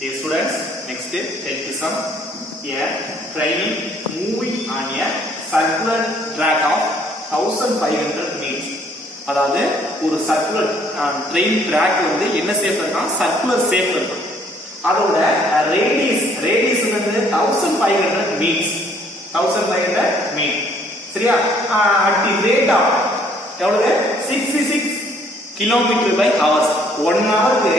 Dear students, next take the sum. A train moving on a circular track of 1500 meters. அதாவது ஒரு circular train track வந்து என்ன ஷேப்ல இருக்கா, சர்க்குலர் ஷேப்ல இருக்கும். அதோட ரேடியஸ் வந்து 1500 மீட்டர்ஸ். 1500 மீட்டர். சரியா? அட் தி ரேட் ஆஃப் எவ்வளவு? 66 கிலோமீட்டர் பை ஹவர்ஸ். 1 ஹவருக்கு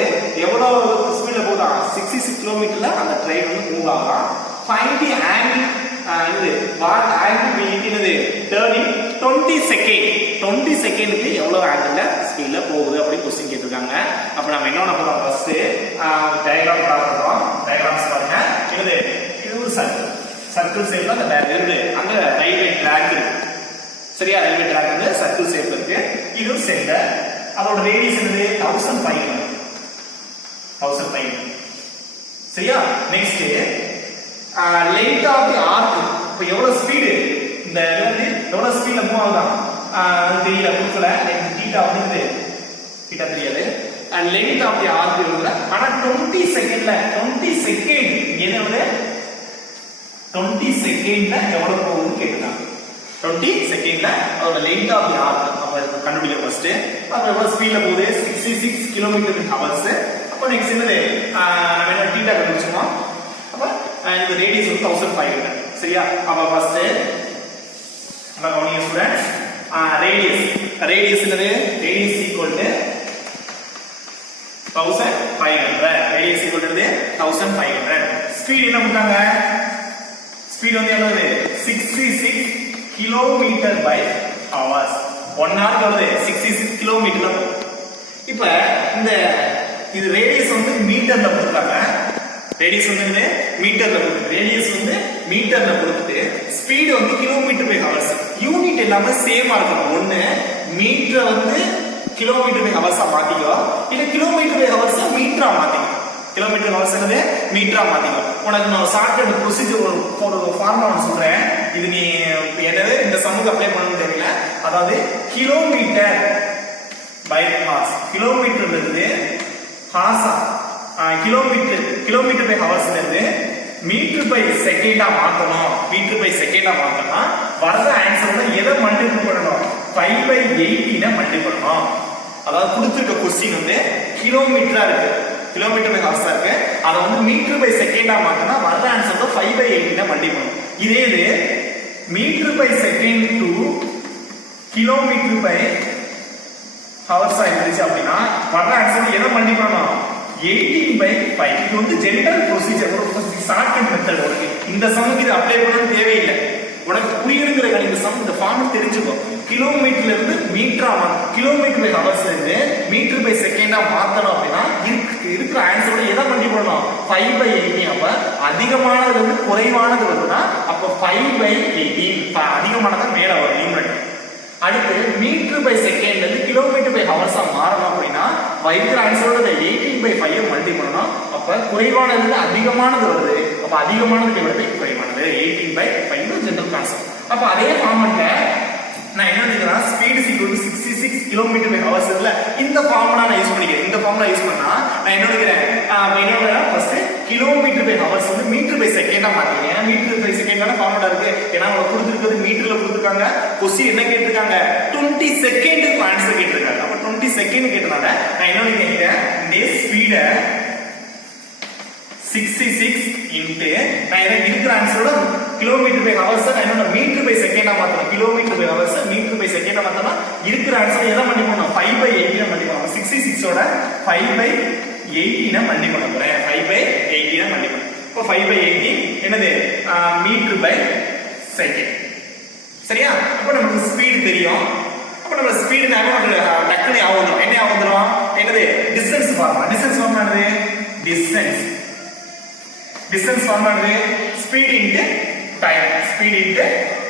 எவ்வளவு ஸ்பீட்ல போகுதா? 66 கிலோமீட்டர்ல அந்த ட்ரெயின் வந்து மூவ் ஆகும். ஃபைண்ட் தி ஆங்கிள் இது வாட் ஆங்கிள் வில் இட் என்னது 20 செகண்ட் 20 செகண்டுக்கு எவ்வளவு ஆங்கிள்ல ஸ்பீட்ல போகுது அப்படி क्वेश्चन கேட்டிருக்காங்க. அப்ப நம்ம என்ன பண்ண போறோம்? ஃபர்ஸ்ட் டயகிராம் டிரா பண்றோம். டயகிராம்ஸ் பாருங்க. இது ஒரு சர்க்கிள் ஷேப்ல அந்த ரயில்வே ட்ராக் இருக்கு. சரியா? ரயில்வே ட்ராக் வந்து சர்க்கிள் ஷேப்ல இருக்கு. இது சென்டர். அதோட ரேடியஸ் என்னது 1500. சரியா? Next length of the arc. இப்போ எவ்வளவு ஸ்பீடு இந்த வந்து எவ்வளவு ஸ்பீட்ல மூவ் ஆகுதான் தெரியல. புதுசுல தீட்டா வந்து தீட்டா தெரியாது. and length of the arc இல்ல. ஆனா 20 செகண்ட்ல 20 செகண்ட் என்னது 20 செகண்ட்ல எவ்வளவு போகுதுன்னு கேக்குறாங்க. 20 செகண்ட்ல அதோட length of the arc அப்ப கண்டுபிடிக்க ஃபர்ஸ்ட். அப்ப எவ்வளவு ஸ்பீட்ல போகுது? 66 km/h. அப்ப நெக்ஸ்ட் என்னது நம்ம என்ன தீட்டா கண்டுபிடிச்சோம். அப்ப இந்த ரேடியஸ் வந்து 1500. சரியா? அப்ப ஃபர்ஸ்ட் நம்ம கவனிங்க ஸ்டூடண்ட்ஸ். ரேடியஸ் என்னது? Radius equal to 1500. Radius equal to 1500. Speed என்ன கொடுத்தாங்க? ஸ்பீட் வந்து எவ்வளவு? 66 km/h. 1 ஹவருக்கு எவ்வளவு? 66 கிலோமீட்டர்ல போகும். இப்ப இந்த இது ரேடியஸ் வந்து மீட்டர்ல கொடுத்தாங்க. ரேடியஸ் வந்து மீட்டர்ல கொடுத்து ரேடியஸ் வந்து மீட்டர்ல கொடுத்துட்டு ஸ்பீடு வந்து km/h. யூனிட் எல்லாமே சேமா இருக்கணும். ஒண்ணு மீட்டர் வந்து km/h மாத்திக்கோ, இல்ல km/h மீட்டரா மாத்திக்கோ. km/h என்னது மீட்டரா மாத்திக்கோ. உனக்கு நான் ஷார்ட்கட் ப்ரொசீஜர் ஒரு ஃபார்முலா சொல்றேன். இது நீ என்னது இந்த சம்முக்கு அப்ளை பண்ணணும் தெரியல. அதாவது கிலோமீட்டர் பை ஹார்ஸ். கிலோமீட்டர்ல இருந்து ஹார்ஸா km/h இருந்து மீட்டர்/s மாத்தணும். மீட்டர்/s மாத்தணும். வரத ஆன்சர்ல எதை மல்டிபிள் பண்ணணும்? 5/18 மல்டிபிள் பண்ணணும். அதாவது கொடுத்திருக்க क्वेश्चन வந்து கிலோமீட்டரா இருக்கு, km/h இருக்கு. அத வந்து மீட்டர்/s மாத்தனா வரத ஆன்சர்ல 5/18 மல்டிபிள் பண்ணணும். இதே இது மீட்டர்/s டு km/h இருந்துச்சு அப்படின்னா வரத ஆன்சர் எதை மல்டிபிள் பண்ணணும்? 18/5. இது வந்து ஜெனரல் ப்ரொசீஜர், ஒரு ஷார்ட்கட் மெத்தட். உனக்கு இந்த சம்முக்கு இது அப்ளை பண்ணணும் தேவையில்லை. உனக்கு புரியுதுங்கிற இந்த சம் இந்த ஃபார்முலா தெரிஞ்சுக்கோ. கிலோமீட்டர்ல இருந்து மீட்டரா km/h இருந்து மீட்டர்/s மாத்தணும் அப்படின்னா இருக்கிற ஆன்சரோட எதை மல்டிபிள் பண்ணணும்? 5/18. அப்ப அதிகமானதுல இருந்து குறைவானது வருதுன்னா அப்ப 5/18. அதிகமானது மேல வரும் நியூமரேட்டர். அடுத்து மீட்டர்/s இருந்து km/h மாறணும் அப்படின்னா இருக்கிற ஆன்சரோட 18/5 மல்டிபிள் பண்ணணும். அப்ப குறைவானதுல அதிகமானது வருது. அப்ப அதிகமானது விட குறைவானது 18/5 ஜெனரல் கான்செப்ட். அப்ப அதே ஃபார்முலால நான் என்ன நினைக்கிறேன், ஸ்பீட் ஈக்குவல் டு 66 km/h இல்ல. இந்த ஃபார்முலா நான் யூஸ் பண்ணிக்கிறேன். இந்த ஃபார்முலா யூஸ் பண்ணா நான் என்ன நினைக்கிறேன், என்னோட ஃபர்ஸ்ட் km/h வந்து மீட்டர்/s மாத்திக்கிறேன். மீட்டர்/s ஃபார்முலா இருக்கு. ஏன்னா அவங்க கொடுத்திருக்கிறது மீட்டர்ல கொடுத்திருக்காங்க. क्वेश्चन என்ன கேட்டிருக்காங்க? 20 செகண்டுக்கு ஆன்சர் கேட்டிருக்காங்க. அப்ப 20 செகண்ட் கேட்டனால நான் என்ன நினைக்கிறேன், இந்த ஸ்பீட 66 இன்டு நான் எனக்கு இருக்கிற ஆன்சரோட km/h என்னோட மீட்டர்/s மாத்தணும். km/h மீட்டர்/s மாத்தனா இருக்கிற ஆன்சர் எதை மல்டிபிள் பண்ணனும்? 5/18 மல்டிபிள் பண்ணனும். 66 ஓட 5/18 மல்டிபிள் பண்ண போறேன். 5/18 மல்டிபிள். இப்போ 5/18 என்னது? மீட்டர்/s. சரியா? அப்ப நமக்கு ஸ்பீட் தெரியும். அப்ப நம்ம ஸ்பீட் நமக்கு டக்குனு ஆகும். என்ன ஆகும்? என்னது? Distance formula. டிஸ்டன்ஸ் ஃபார்முலா என்னது? டிஸ்டன்ஸ் ஃபார்முலா என்னது? Speed into time. Speed into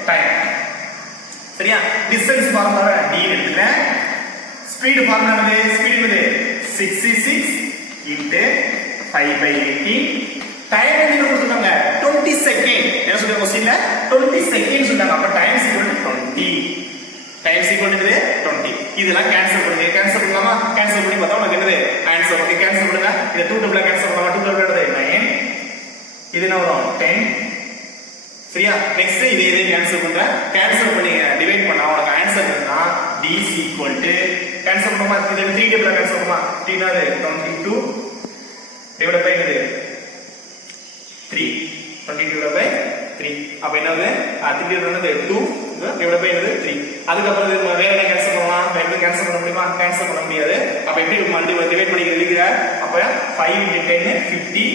time. சரியா? டிஸ்டன்ஸ் ஃபார்முலா d எடுத்துறேன். ஸ்பீட் ஃபார்முலா என்னது? ஸ்பீட் என்னது? 66 இன்டு 5/18. டைம் என்ன கொடுத்திருக்காங்க? 20 செகண்ட். என்ன சொல்றாங்க क्वेश्चनல? 20 செகண்ட் சொல்றாங்க. அப்ப time equal to 20. Time equal to 20. இதெல்லாம் கேன்சல் பண்ணுங்க. கேன்சல் பண்ணலாமா? கேன்சல் பண்ணி பார்த்தா உங்களுக்கு என்னது? ஆன்சர். ஓகே, கேன்சல் பண்ணுங்க. இந்த 2 டபுள் கேன்சல் பண்ணலாமா? 2 டபுள் என்னது? இது என்ன வரும் 10. சரியா? நெக்ஸ்ட் இதே கேன்சல் பண்றேன். கேன்சல் பண்ணி டிவைட் பண்ணா உனக்கு ஆன்சர் என்னன்னா d is equal to cancel பண்ணுமா, இது 3 டேபிள்ல கேன்சல் பண்ணுமா, 3 நாரு 22 டிவைட் பை இது 3, 22 டிவைட் பை 3. அப்ப என்னது 3 என்னது 2 டிவைட் பை என்னது 3. அதுக்கு அப்புறம் வேற என்ன கேன்சல் பண்ணலாம், வேற என்ன கேன்சல் பண்ண முடியுமா, கேன்சல் பண்ண முடியாது. அப்ப எப்படி மல்டிபிள் டிவைட் பண்ணி எழுதுற, அப்ப 5 × 10 50,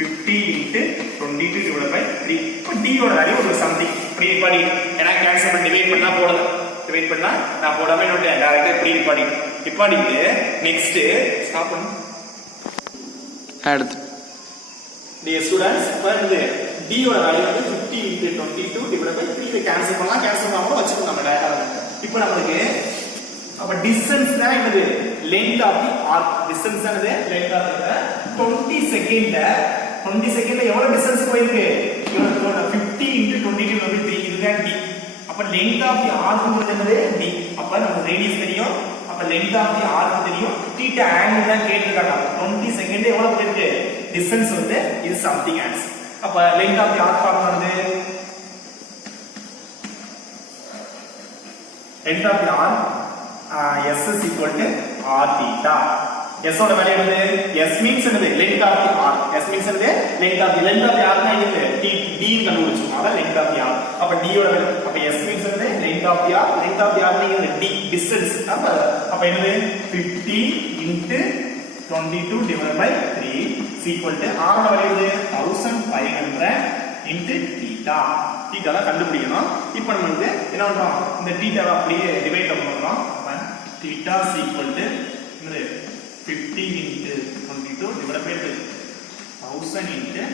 50 × 22 divided by 3. இப்போ d ஓட வேல்யூ ஒரு சம்திங் இப்படி படி. ஏன்னா கேன்சல் பண்ணி டிவைட் பண்ணா போடுது, டிவைட் பண்ணா நான் போடாம நோட் டைரக்டா இப்படி படி. இப்போ நீங்க நெக்ஸ்ட் ஸ்டாப் பண்ணு. அடுத்து டியர் ஸ்டூடண்ட்ஸ், இப்போ இது d ஓட வேல்யூ வந்து 50 × 22 divided by 3. இத கேன்சல் பண்ணலாம், கேன்சல் பண்ணாம வச்சுக்கோங்க நம்ம டைரக்டா. இப்போ நமக்கு அப்ப டிஸ்டன்ஸ் தான் என்னது, length of the arc. Distance என்னது, லெந்த் ஆஃப் தி 20 செகண்ட்ல எவ்வளவு டிஸ்டன்ஸ் போயிருக்கு, 50 × 22 × 3. இதுதான் d. அப்ப லெந்த் ஆஃப் தி ஆர்க்ங்கிறது என்னது d. அப்ப நமக்கு ரேடியஸ் தெரியும், அப்ப லெந்த் ஆஃப் தி ஆர்க் தெரியும், θ ஆங்கிள் தான் கேட்டிருக்காங்க. 20 செகண்ட் எவ்வளவு போயிருக்கு டிஸ்டன்ஸ் வந்து இது சம்திங் ஆன்சர். அப்ப length of the arc formula வந்து length of the arc s is equal to r theta. s ஓட வேல்யூ என்னது, s means என்னது length of the arc. s means என்னது length of the arc னா என்னது d கண்டுபிடிச்சோம், அத length of the arc. அப்ப d ஓட வேல்யூ, அப்ப s means என்னது length of the arc. length of the arc னா என்னது d, distance. அப்ப என்னது 50 × 22 divided by 3 is equal to r ஓட வேல்யூ 1500 × theta. theta தான் கண்டுபிடிக்கணும். இப்போ நம்ம வந்து என்ன பண்றோம், இந்த theta வை அப்படியே டிவைட் பண்றோம். theta is equal to என்னது 50 × 22 divided by 1000 ×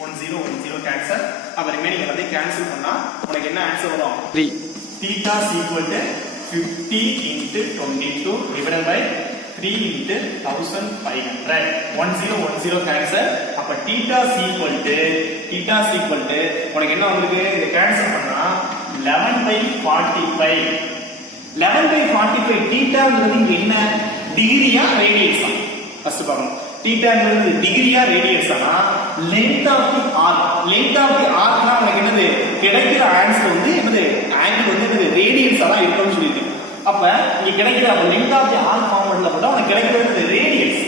1010 cancel. அப்ப ரிமைனிங் எல்லாத்தையும் கேன்சல் பண்ணா உங்களுக்கு என்ன ஆன்சர் வரும், 3. theta is equal to 50 × 22 divided by 3 × 1500. 1010 cancel. அப்ப theta is equal to உனக்கு என்ன வந்திருக்கு, இத கேன்சல் பண்ணா 11/45. 11/45 θங்கிறது இங்க என்ன, டிகிரியா ரேடியஸா? ஃபர்ஸ்ட் பாருங்க, θங்கிறது டிகிரியா ரேடியஸானா length of the arc. Length of the ஆர்க்னா உங்களுக்கு என்னது கிடைக்கிற ஆன்சர் வந்து என்னது ஆங்கிள் வந்து என்னது ரேடியஸா தான் இருக்கும்னு சொல்லிருக்கு. அப்ப இங்க கிடைக்கிற அப்ப லெந்த் ஆஃப் தி ஆர்க் ஃபார்முலால போட்டா உங்களுக்கு கிடைக்கிறது ரேடியஸ்.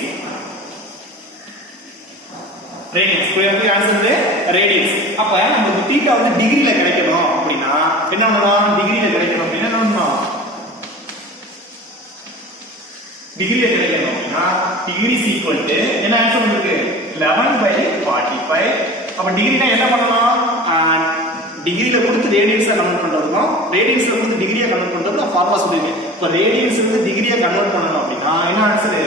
ரேடியஸ் புரியுது, ஆன்சர் வந்து ரேடியஸ். அப்ப நமக்கு θ வந்து டிகிரில கிடைக்கணும் அப்படினா என்ன பண்ணணும், டிகிரில கிடைக்கணும் அப்படினா என்ன பண்ணணும், டிகிரில கிடைக்கணும் அப்படினா டிகிரி is equal to என்ன ஆன்சர் வந்திருக்கு 11/45. அப்ப டிகிரினா என்ன பண்ணணும், டிகிரில கொடுத்து ரேடியன்ஸா கன்வர்ட் பண்றதும் ரேடியன்ஸ்ல கொடுத்து டிகிரியா கன்வர்ட் பண்றது நான் ஃபார்முலா சொல்லிருக்கேன். இப்ப ரேடியன்ஸ்ல இருந்து டிகிரியா கன்வர்ட் பண்ணனும் அப்படினா என்ன answer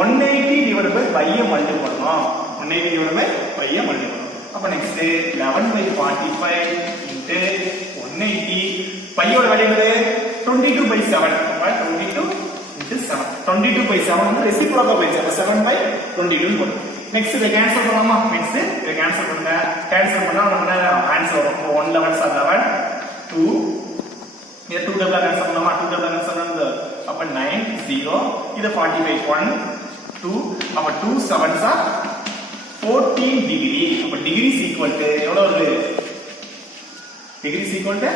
180 divided by pi multiple பண்ணனும். 180 divided by pi மல்டிபிள் பண்ணனும். அப்ப நெக்ஸ்ட் 11/45 × 180 pi ஓட வேல்யூ என்னது 22/7. அப்ப 22 × 7. 22/7 வந்து ரெசிப்ரோக்கா போயிடுச்சு. அப்ப 7/22 ன்னு போடுங்க. நெக்ஸ்ட் இத கேன்சல் பண்ணலாமா, நெக்ஸ்ட் இத கேன்சல் பண்ணுங்க. கேன்சல் பண்ணா நமக்கு ஆன்சர் வரும் 1 11 11 2. இத 2 டபுள் கேன்சல் பண்ணலாமா, 2 டபுள் கேன்சல் பண்ணுங்க. அப்ப 9 0. இத 45 1 2. அப்ப 2 7s are 14 டிகிரி. அப்ப டிகிரி is equal to எவ்வளவு வருது, degree is equal to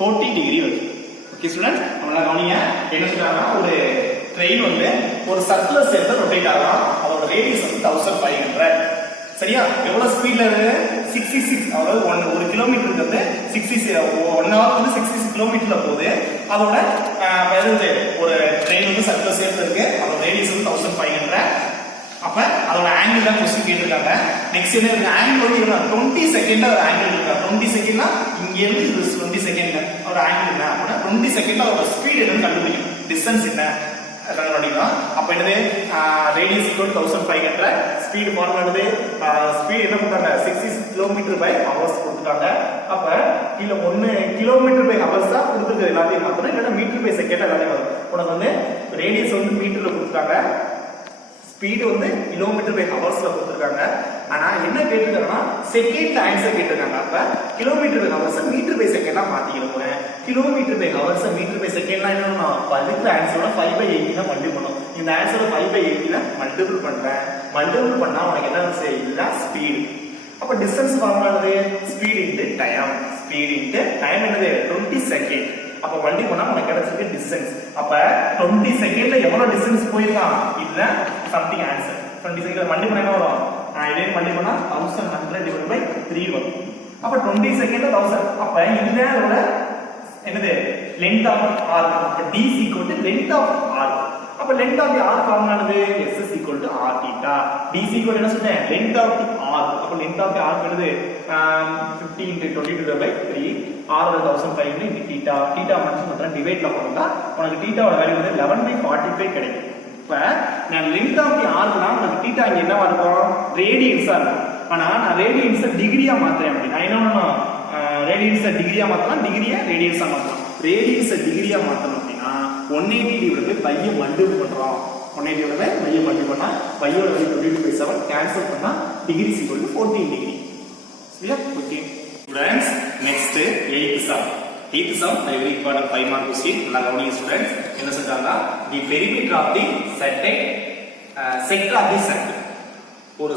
14 degree வருது. ஓகே ஸ்டூடண்ட்ஸ், நம்மள கவனிங்க. என்ன சொல்றாங்கன்னா ஒரு ட்ரெயின் வந்து ஒரு சர்க்குலர் சேர்த்து ரொட்டேட் ஆகும், அதோட ரேடியஸ் வந்து 1500. சரியா, எவ்வளவு ஸ்பீட்ல இருக்கு 66, அதாவது 1 கிலோமீட்டருக்கு வந்து 1 ஹவர் வந்து 66 கிலோமீட்டர்ல போகுது. அதோட ஒரு ட்ரெயின் வந்து சர்க்குலர் சேர்த்து இருக்கு, அதோட ரேடியஸ் வந்து 1500. அப்ப அதோட ஆங்கிள் தான் क्वेश्चन கேட்டிருக்காங்க. நெக்ஸ்ட் என்ன ஆங்கிள் வந்து என்ன 20 செகண்ட்ல ஒரு ஆங்கிள் இருக்கு. 20 செகண்ட்னா இங்க இருந்து 20 செகண்ட்ல ஒரு ஆங்கிள் என்ன அப்படினா 20 செகண்ட்ல ஒரு ஸ்பீட் என்னன்னு கண்டுபிடிக்கணும். டிஸ்டன்ஸ் என்ன கண்டுபிடிக்கலாம். அப்ப என்னது ரேடியஸ் = 1500. ஸ்பீட் ஃபார்முலா என்னது, ஸ்பீட் என்ன கொடுத்தாங்க 66 km/h கொடுத்துட்டாங்க. அப்ப கீழ 1 km/h தான் கொடுத்துருக்கு. எல்லாத்தையும் மாத்தணும், இல்லனா மீட்டர்/செகண்ட் எல்லாத்தையும் வரும். உனக்கு வந்து ரேடியஸ் வந்து மீட்டர்ல கொடுத்துட்டாங்க, ஸ்பீட் வந்து km/hல கொடுத்திருக்காங்க. ஆனா என்ன கேட்டிருக்காங்கன்னா செகண்ட் ஆன்சர் கேட்டிருக்காங்க. அப்ப km/h மீட்டர்/செகண்டா மாத்திக்கிறோம். km/h மீட்டர்/செகண்ட்னா என்னன்னா அதுக்கு ஆன்சரோட 5/80 தான் மல்டிபிள் பண்ணனும். இந்த ஆன்சரை 5/8 மல்டிபிள் பண்றேன். மல்டிபிள் பண்ணா உனக்கு என்ன செய்யலாம்? ஸ்பீடு. அப்ப டிஸ்டன்ஸ் ஃபார்முலா என்னது? Speed into time. Speed into time என்னது? 20 செகண்ட். அப்ப மல்டி பண்ணா உனக்கு கிடைச்சிருக்கு டிஸ்டன்ஸ். அப்ப 20 செகண்ட்ல எவ்வளவு டிஸ்டன்ஸ் போயிருக்கான்? இல்ல சம்திங் ஆன்சர். 20 செகண்ட்ல மல்டி பண்ணா என்ன வரும்? இதே மல்டி பண்ணா 1100/3 வரும். அப்ப 20 செகண்ட்ல 1000. அப்ப இதோட என்னது? Length of arc. அப்ப d length of arc. அப்ப length of the arc formula என்னது? s r theta. d என்ன சொன்னேன்? length of the arc. அப்ப length of the arc என்னது? 50 × 22/3 r 1500 × theta. theta மட்டும் சொல்றேன், டிவைட்ல போடுங்க. உனக்கு thetaவோட வேல்யூ வந்து 11/45 கிடைக்கும். இப்ப நான் length of the arc னா உனக்கு theta இங்க என்னவா இருக்கும்? ரேடியன்ஸா இருக்கும். ஆனா நான் ரேடியன்ஸை டிகிரியா மாத்துறேன். அப்படி நான் என்ன பண்ணணும்? ரேடியன்ஸை டிகிரியா மாத்தலாம், டிகிரியை ரேடியன்ஸா மாத்தலாம். ரேடியன்ஸை டிகிரியா மாத்தணும் அப்படின்னா 180 டிவைட் பை பையை மல்டிபிள் பண்றோம். 180 டிவைட் பை பையை மல்டிபிள் பண்ணா பையோட வேல்யூ 22/7 கேன்சல் பண்ணா டிகிரி = 14 டிகிரி. சரியா? Okay students, next 8th sum. 8th sum very important 5 mark question. நல்லா கவனிங்க ஸ்டூடண்ட்ஸ். என்ன சொல்றாங்க? the perimeter of the sector of the circle. ஒரு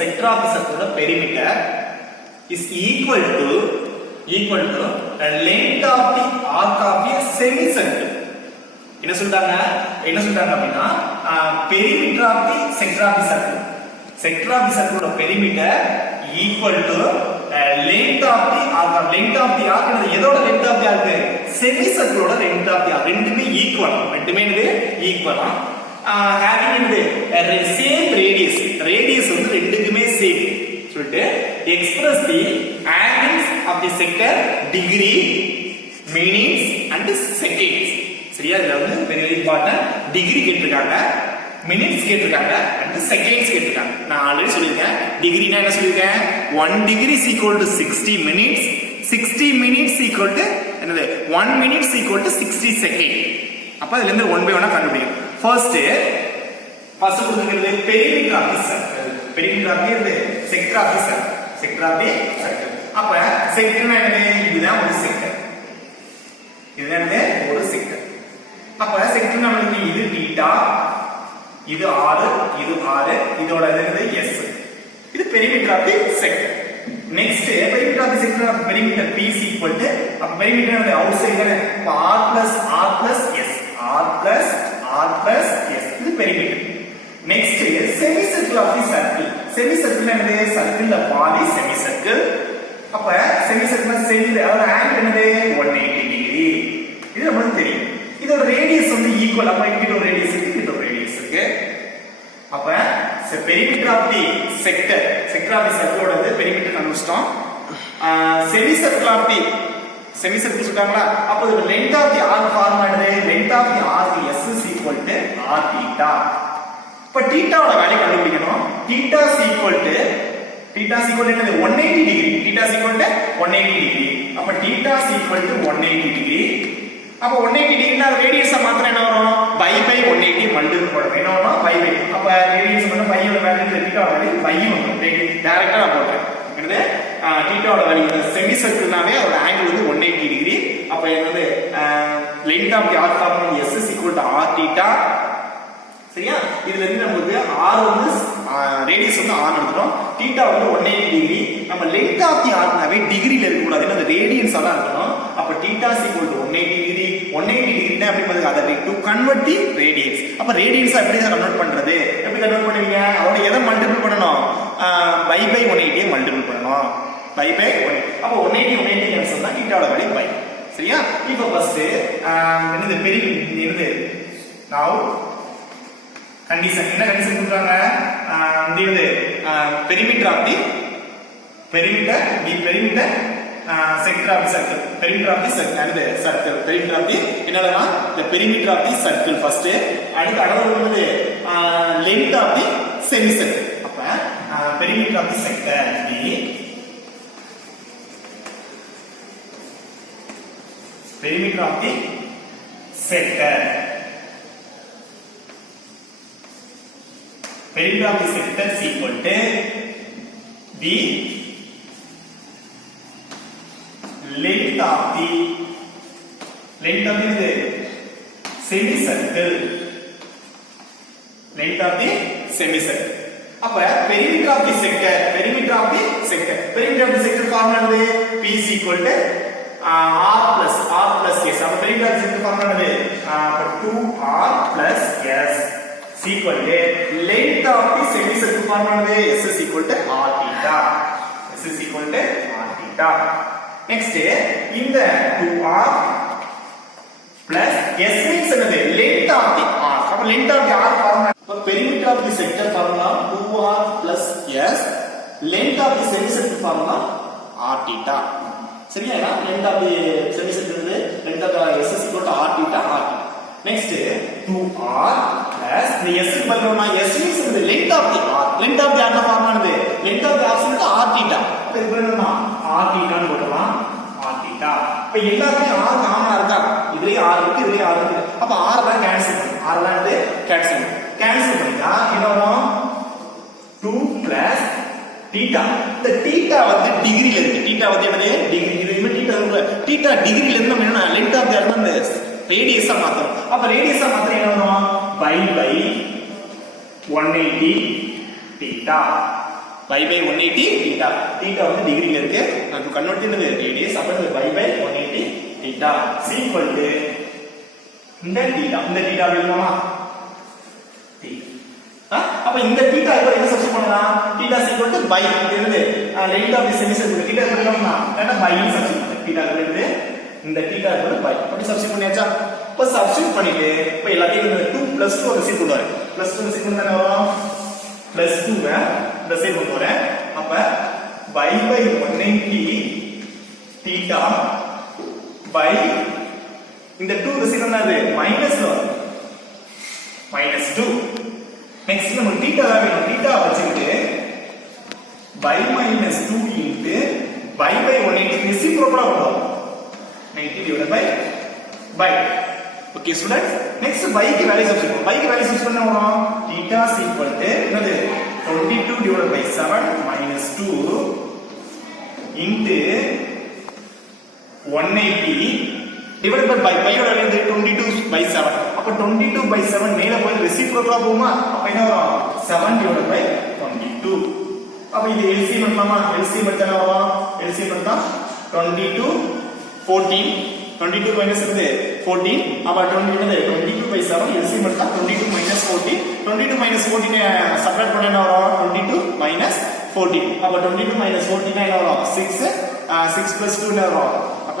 sector of the circle ஓட perimeter is equal to the length of the arc of a semicircle. என்ன சொல்றாங்க அப்படின்னா perimeter of the sector of the circle. sector of the circle ஓட perimeter equal to length of the arc. length of the arc என்னது? எதோட length of the arc? semicircle ஓட length of the arc. ரெண்டுமே equal. having என்னது? same radius வந்து ரெண்டுக்குமே same சொல்லிட்டு express the angles of the sector degree, minutes and seconds. சரியா? இதுல வந்து very important டிகிரி கேட்டிருக்காங்க, மினிட்ஸ் கேட்டிருக்காங்க and செகண்ட்ஸ் கேட்டிருக்காங்க. நான் ஆல்ரெடி சொல்லியிருக்கேன். டிகிரினா என்ன சொல்லியிருக்கேன்? 1 degree is equal to 60 minutes. 60 minutes equal to என்னது? 1 minute equal to 60 second. அப்ப இதுல இருந்து 1 by 1 கண்டுபிடிக்கணும். ஃபர்ஸ்ட் கொடுத்திருக்கிறது perimeter of the circle. perimeter of the sector of the circle. sector of the circle. அப்ப செக்டர்னா என்னது? இதுதான் ஒரு செக்டர். அப்ப செக்டர் நமக்கு இது θ, இது r, இது r, இதோட என்னது s. இது perimeter of the sector. next perimeter of the sector of perimeter p is equal to அப்ப perimeter என்னது? outside தானே. அப்ப r plus s. இது perimeter. next semicircle of the circle. semicircle என்னது? circle ல பாதி semicircle. அப்ப semicircle சென்டர் அதோட ஆங்கிள் என்னது? 180 டிகிரி. இது நமக்கு தெரியும். இதோட ரேடியஸ் வந்து ஈக்குவல். அப்ப இங்க ஒரு ரேடியஸ் இருக்கு. அப்ப perimeter of the sector of the circle ஓட perimeter கண்டுபிடிச்சிட்டோம். semicircle of the semicircle சொல்றாங்களா? அப்ப இது length of the arc formula என்னது? length of the arc s is equal to r theta. இப்ப θ ஓட வேல்யூ கண்டுபிடிக்கணும். θ is equal to என்னது? 180 degree. θ is equal to 180 degree. அப்ப θ is equal to 180 டிகிரி. அப்ப 180 டிகிரினா ரேடியஸை மாத்திரம் என்ன வரும்? பை 180 மல்டிபிள் போடணும். என்ன வரும்? பை. அப்ப ரேடியஸ் வந்து பையோட வேல்யூ θ ஓட வேல்யூ பை வரும். டைரக்டா நான் போடுறேன். என்னது? θ ஓட வேல்யூ செமி சர்க்கிள்னாவே அதோட ஆங்கிள் வந்து 180 டிகிரி. அப்ப என்னது? length of the arc formula s is equal to r theta. சரியா? இதுல இருந்து நமக்கு r வந்து ரேடியஸ் வந்து r எடுத்துறோம். θ வந்து 180 டிகிரி. நம்ம length of the arc நாவே டிகிரில இருக்க கூடாது. அது ரேடியன்ஸா தான் இருக்கணும். அப்ப θ is equal to 180 டிகிரி. 180 டிகிரினா எப்படி வந்து அதை to convert the radians. அப்ப ரேடியன்ஸா எப்படி கன்வர்ட் பண்றது? எப்படி கன்வர்ட் பண்ணுவீங்க? அவளை எதை மல்டிபிள் பண்ணனும்? பை 180 மல்டிபிள் பண்ணனும். பை 180. அப்ப 180 கேன்சல் தான் θ ஓட வேல்யூ பை. சரியா? இப்போ ஃபர்ஸ்ட் என்னது? என்னது? now கண்டிஷன் என்ன கண்டிஷன் கொடுத்தாங்க? இந்த perimeter of the sector of the circle. perimeter of the circle and the circle. perimeter of the என்னன்னா the perimeter of the circle first. அடுத்து வந்து length of the semicircle. அப்ப perimeter of the sector b perimeter of the sector. perimeter of the sector is equal to b length of the semicircle length of the semicircle. அப்ப perimeter of the sector, perimeter of the sector, perimeter of the sector formula என்னது? P is equal to R plus S. அப்ப perimeter of the sector formula என்னது? 2R plus S is equal to length of the semicircle formula என்னது? S is equal to R theta. S is equal to R theta. Next இந்த 2R plus S means என்னது? Length of the R. அப்ப length of the R formula for perimeter of the sector formula 2R plus S, length of the semicircle formula R theta. சரியா? length of the semicircle is length of the S is equal to R theta, R theta. Next 2R plus the S க்கு பதிலா S means the length of the R. Length of the R formula என்னது? Length of the R is R theta. அப்ப இது என்னன்னா R theta ன்னு போடலாம். R theta. இப்ப எல்லாமே R காமனா இருக்கா? இதுலயே R இருக்கு, இதுலயே R இருக்கு. அப்ப R தான் கேன்சல் பண்ணும். R தான் கேன்சல் பண்ணும். கேன்சல் பண்ணிட்டா என்ன வரும்? 2 plus theta. இந்த theta வந்து டிகிரில இருக்கு. theta வந்து என்னது? டிகிரி. இது theta இருக்கு. theta டிகிரில இருந்து நம்ம என்ன length of the R வந்து ரேடியஸா மாத்தணும். அப்ப ரேடியஸா மாத்திர என்ன வரும்? by 180 theta. by 180 theta. theta வந்து டிகிரில இருக்கு. அது கன்வர்ட் பண்ணது ரேடியஸ். அப்ப இது by 180 theta is equal to இந்த theta. இந்த theta எழுதலாமா? அப்ப இந்த theta இப்போ என்ன சப்ஸ்டிட்யூட் பண்ணலாம்? theta is equal to by என்னது? length of the semicircle. theta எழுதலாமா? என்ன by ன்னு சப்ஸ்டிட்யூட் பண்ணு. theta எழுது. இந்த theta is by. அப்படி சப்ஸ்டிட்யூட் பண்ணியாச்சா? இப்ப சப்ஸ்டிட்யூட் பண்ணிட்டு இப்ப எல்லாத்தையும் 2 plus 2 அந்த சைடு கொண்டு வரேன். plus 2 அந்த சைடு கொண்டு வந்தா வரும் plus 2 இந்த சைடு கொண்டு வரேன். அப்ப by 180 theta by இந்த 2 இந்த சைடு என்னது? minus வரும். minus 2. next நம்ம theta வேணும். theta வச்சிட்டு by minus 2 into by 180 reciprocal வரும். 90 divided by. Okay students, next by க்கு வேல்யூ சப்ஸ்டிட்யூட் பண்ணு. by க்கு வேல்யூ சப்ஸ்டிட்யூட் பண்ணா வரும் theta is equal to என்னது? 22 divided by 7 minus 2 into 180 divided by யோட வேல்யூ 22 by 7. அப்ப 22 by 7 மேல போய் ரெசிப்ரோக்கலா போகுமா? அப்ப என்ன வரும்? 7 divided by 22. அப்ப இது LCM பண்ணலாமா? LCM எடுத்தா என்ன வரும்? LCM எடுத்தா 22 14 22 minus 14. அப்ப 22 by 7 LCM எடுத்தா 22 minus 14. 22 minus 14 சப்ட்ராக்ட் பண்ணா என்ன வரும்? 22 minus 14. அப்ப 22 minus 14 என்ன வரும்? 6 6 plus 2 என்ன வரும்? அப்ப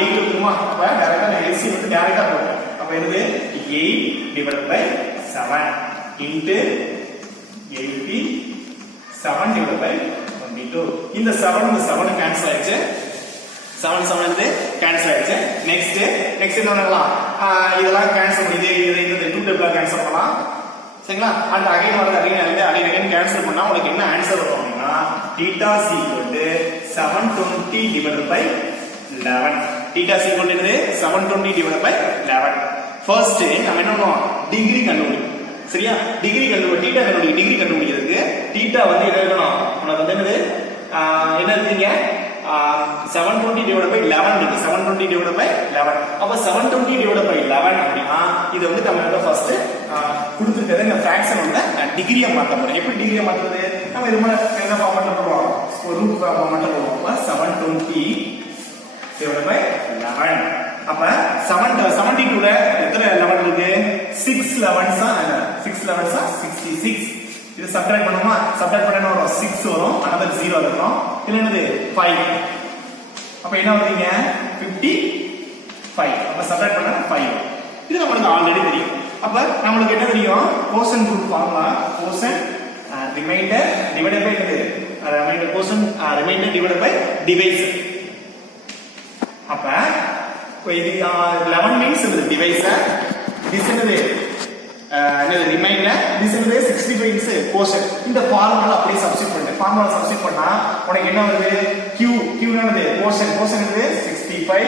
8 இருக்குமா? அப்ப டைரக்டா நான் LCM எடுத்து டைரக்டா போடுறேன். அப்ப என்னது? 8 divided by 7 into 80 7 divided by 22. இந்த 7 இந்த 7 கேன்சல் ஆயிடுச்சு. 7 7 வந்து கேன்சல் ஆயிடுச்சு. நெக்ஸ்ட் என்ன பண்ணலாம்? இதெல்லாம் கேன்சல் பண்ணி இந்த 2 டேபிளா கேன்சல் பண்ணலாம். சரிங்களா? அந்த அகைன் வரது அகைன் கேன்சல் பண்ணா உங்களுக்கு என்ன ஆன்சர் வரும் அப்படின்னா theta is equal to 720 divided by 11. theta is equal to 720 divided by 11. First நம்ம என்ன பண்ணுவோம்? டிகிரி கண்டுபிடிக்கணும். சரியா? டிகிரி கண்டுபிடி theta கண்டுபிடி டிகிரி கண்டுபிடிக்கிறதுக்கு theta வந்து என்ன இருக்கணும்? உனக்கு வந்து என்னது? என்ன இருக்கீங்க? 720 divided by 11 இருக்கு. 720 divided by 11. அப்ப 720 divided by 11 அப்படினா இது வந்து நம்ம வந்து ஃபர்ஸ்ட் கொடுத்திருக்கிறது இந்த fraction வந்து டிகிரியா மாத்த போறோம். எப்படி டிகிரியா மாத்துறது? நம்ம இது மாதிரி என்ன ஃபார்மட்ல போடுவோம்? ரூட் ஃபார்மட்ல போடுவோம். அப்ப 720 divided by 11. அப்ப 72ல எத்தனை 11 இருக்கு? 6 11s 66. இது சப்ட்ராக்ட் பண்ணுமா? சப்ட்ராக்ட் பண்ணா வரும் 6 வரும். another 0 இருக்கும். இது என்னது? 5. அப்ப என்ன வருதுங்க? 55. அப்ப சப்ட்ராக்ட் பண்ணா 5. இது நமக்கு ஆல்ரெடி தெரியும். அப்ப நமக்கு என்ன தெரியும்? Quotient root formula quotient remainder divided by என்னது? Remainder quotient remainder divided by divisor. அப்ப இது 11 மீன்ஸ் இது டிவைசர். this என்னது? என்னது ரிமைண்டர். this என்னது? 65 இஸ் கோசன். இந்த ஃபார்முலா அப்படியே சப்ஸ்டிட்யூட் பண்ணு. ஃபார்முலா சப்ஸ்டிட்யூட் பண்ணா உனக்கு என்ன வருது? q என்னது? கோசன் என்னது? 65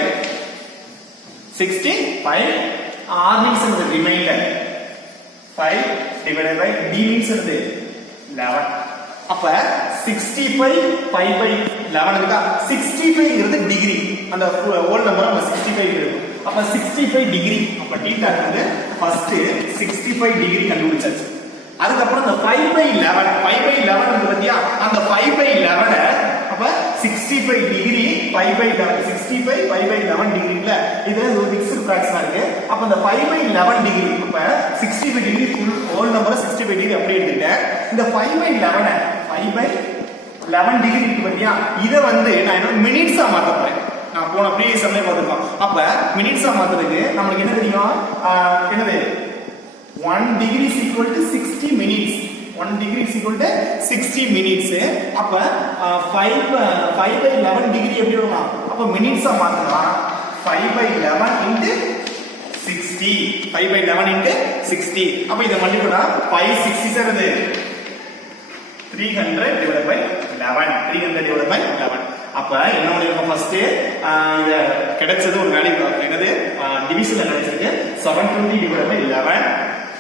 r means என்னது? Reminder. 5 divided by d means என்னது? 11. அப்ப 65 5 by 11 இருக்கா? 65 ங்கிறது டிகிரி. அந்த ஹோல் நம்பர் நம்ம 65 இருக்கு. அப்ப 65 டிகிரி. அப்ப θ வந்து ஃபர்ஸ்ட் 65 டிகிரி கண்டுபிடிச்சாச்சு. அதுக்கப்புறம் இந்த 5/11 5/11 இருக்கு பாத்தியா அந்த 5/11 அப்ப 65 டிகிரி 5/11 65 5/11 டிகிரில இது ஒரு ஃபிக்ஸ்ட் ஃபிராக்ஷனா இருக்கு அப்ப இந்த 5/11 டிகிரி அப்ப 65 degree full whole number 65 degree அப்படியே எடுத்துட்டேன் இந்த 5/11 5/11 டிகிரி இருக்கு பாத்தியா இத வந்து நான் என்ன மினிட்ஸா மாத்த போறேன் நான் போன ப்ரீவியஸ் சம்ல பார்த்திருக்கோம் அப்ப மினிட்ஸா மாத்துறதுக்கு நமக்கு என்ன தெரியும் என்னது 1 degree is equal to 60 minutes 1 degree is equal to 60 minutes அப்ப 5/11 degree எப்படி வரும் அப்ப மினிட்ஸா மாத்தலாம் 5/11 into 60 5/11 into 60 அப்ப இத மல்டிப்ளை பண்ணா 5 60 என்னது 300 divided by 11 300 divided by 11 அப்ப என்ன பண்ணிருக்கோம் ஃபர்ஸ்ட் இத கிடைச்சது ஒரு வேல்யூ என்னது டிவிஷன்ல கிடைச்சிருக்கு 720 divided by 11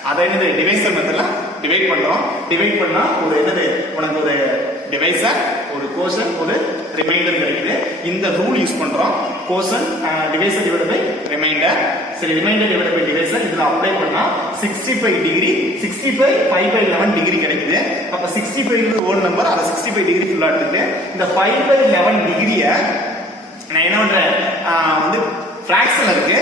அதை என்னது டிவைசர் மெத்தட்ல டிவைட் பண்றோம் டிவைட் பண்ணா ஒரு என்னது உனக்கு ஒரு டிவைசர் ஒரு கோஷன் ஒரு ரிமைண்டர் கிடைக்குது இந்த ரூல் யூஸ் பண்றோம் கோஷன் டிவைசர் டிவைடட் பை ரிமைண்டர் சரி ரிமைண்டர் டிவைடட் பை டிவைசர் இதுல அப்ளை பண்ணா 65 டிகிரி 65 5/11 டிகிரி கிடைக்குது அப்ப 65 ங்கிறது ஒரு நம்பர் அத 65 டிகிரி ஃபுல்லா எடுத்துட்டு இந்த 5/11 டிகிரிய நான் என்ன பண்றேன் வந்து ஃபிராக்ஷன்ல இருக்கு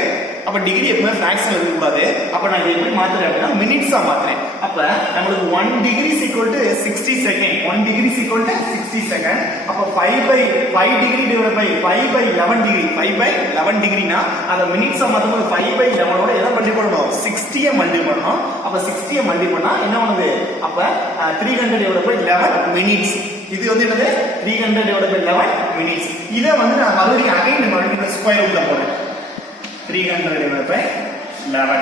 அப்ப டிகிரி எப்பவுமே ஃபிராக்ஷன் இருக்க கூடாது அப்ப நான் இதை எப்படி மாத்துறேன் அப்படின்னா மினிட்ஸா மாத்துறேன் அப்ப நம்மளுக்கு 1 degree is equal to 60 second 1 degree is equal to 60 second அப்ப 5/5 டிகிரி divided by 5/11 டிகிரி 5/11 டிகிரினா அத மினிட்ஸா மாத்தும்போது 5/11 ஓட எதை மல்டிப்ளை பண்ணனும் 60 ஐ மல்டிப்ளை பண்ணனும் அப்ப 60 ஐ மல்டிப்ளை பண்ணா என்ன பண்ணுது அப்ப 300 divided by 11 மினிட்ஸ் இது வந்து என்னது 300 divided by 11 மினிட்ஸ் இத வந்து நான் மறுபடியும் ஸ்கொயர் ரூட்ல போடுறேன் 300 divided by 11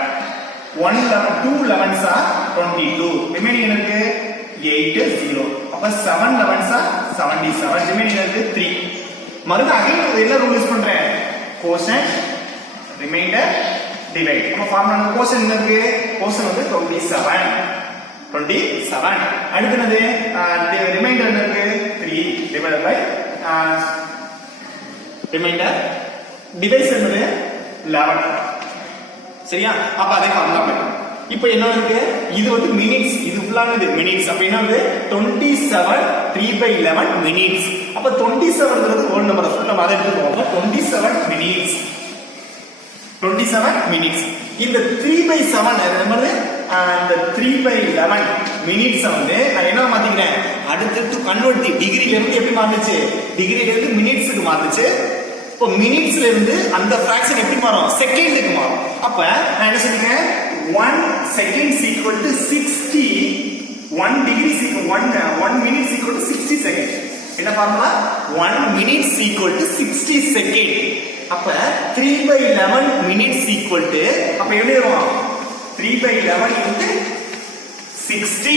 1 11 2 11s are 22 remaining எனக்கு 8 0 அப்ப 7 11s are 77 remaining எனக்கு 3 மறுபடியும் என்ன ரூல் யூஸ் பண்றேன் கோஷன் ரிமைண்டர் டிவைட் அப்ப ஃபார்முலா கோஷன் என்ன இருக்கு கோஷன் வந்து 27 அடுத்து என்னது ரிமைண்டர் என்ன இருக்கு 3 divided by ரிமைண்டர் டிவைஸ் என்னது 11 சரியா அப்ப அதே ஃபார்முலா பண்ணலாம் இப்போ என்ன இருக்கு இது வந்து மினிட்ஸ் இது ஃபுல்லானது மினிட்ஸ் அப்ப என்ன வந்து 27 3/11 மினிட்ஸ் அப்ப 27 ங்கிறது ஹோல் நம்பர் ஃபுல் நம்ம அதை எடுத்துக்கோம் அப்ப 27 மினிட்ஸ் 27 மினிட்ஸ் இந்த 3/7 நம்பர் இந்த 3/11 மினிட்ஸ் வந்து நான் என்ன மாத்திக்கிறேன் அடுத்து கன்வர்ட் டிகிரில இருந்து எப்படி மாறுச்சு டிகிரில இருந்து மினிட்ஸ்க்கு மாறுச்சு இப்போ மினிட்ஸ்ல இருந்து அந்த ஃபிராக்ஷன் எப்படி மாறும் செகண்டுக்கு மாறும் அப்ப நான் என்ன சொல்றேன் 1 second is equal to 60 1 degree is equal 1 minute is equal to 60 second என்ன formula 1 minute is equal to 60 second அப்ப 3/11 minutes equal to அப்ப எப்படி வரும் 3/11 into 60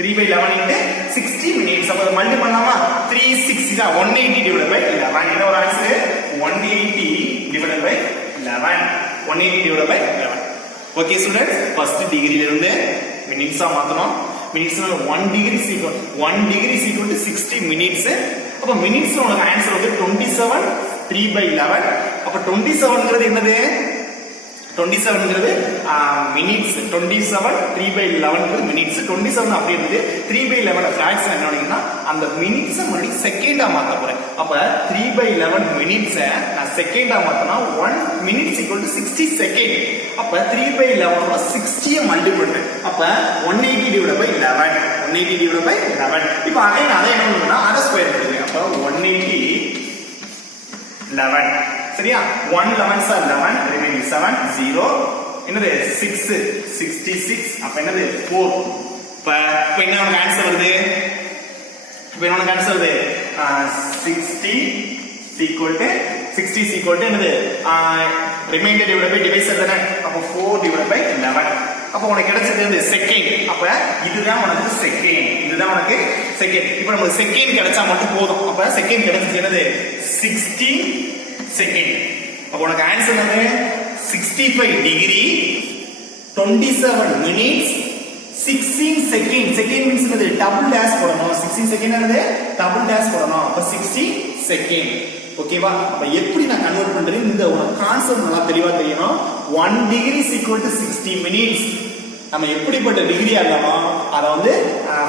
3/11 into 60 minutes அப்ப மல்டிப்ளை பண்ணலாமா 3 6 is 180 divided by 11 என்ன ஒரு answer 180 divided by 11 180 divided by 11 okay students first டிகிரில இருந்து மினிட்ஸா மாத்தணும் மினிட்ஸ்னா 1 degree is equal to 60 minutes அப்ப மினிட்ஸ்ல உங்களுக்கு ஆன்சர் வந்து 27 3/11 அப்ப 27 ங்கிறது என்னது 27 ங்கிறது மினிட்ஸ் 27 3/11 ங்கிறது மினிட்ஸ் 27 அப்படி இருந்தது 3/11 ஃபிராக்ஷன் என்ன பண்ணீங்கன்னா அந்த மினிட்ஸ் மறுபடியும் செகண்டா மாத்த போறேன் அப்ப 3/11 மினிட்ஸ் நான் செகண்டா மாத்தனா 1 மினிட்ஸ் equal to 60 செகண்ட் அப்ப 3/11 ஓட 60 ஐ மல்டிப்ளை பண்றேன் அப்ப 180 divided by 11 180 divided by 11 இப்போ அகைன் அதை என்ன பண்ணுவேன்னா அதை ஸ்கொயர் பண்ணுவேன் அப்ப 180 11 சரியா 1 11s are 11 remaining 7 0 என்னது 6 66 அப்ப என்னது 4 இப்ப என்ன நமக்கு ஆன்சர் வருது இப்ப என்ன நமக்கு ஆன்சர் வருது 60 is equal to என்னது ரிமைண்டர் டிவைடட் பை டிவைசர் தானே அப்ப 4 divided by 11 அப்ப உனக்கு கிடைச்சது செகண்ட் அப்ப இதுதான் உனக்கு செகண்ட் இப்போ நமக்கு செகண்ட் கிடைச்சா மட்டும் போதும் அப்ப செகண்ட் கிடைச்சது என்னது 60 செகண்ட் அப்ப உனக்கு ஆன்சர் வந்து 65 degree 27 minutes 16 second second means என்னது டபுள் டேஷ் போடணும் 16 செகண்ட் என்னது டபுள் டேஷ் போடணும் அப்ப 60 செகண்ட் ஓகேவா அப்ப எப்படி நான் கன்வர்ட் பண்றேன் இந்த உனக்கு கான்செப்ட் நல்லா தெளிவா தெரியணும் 1 degree is equal to 60 minutes நம்ம எப்படிப்பட்ட டிகிரி ஆகலாமோ அதை வந்து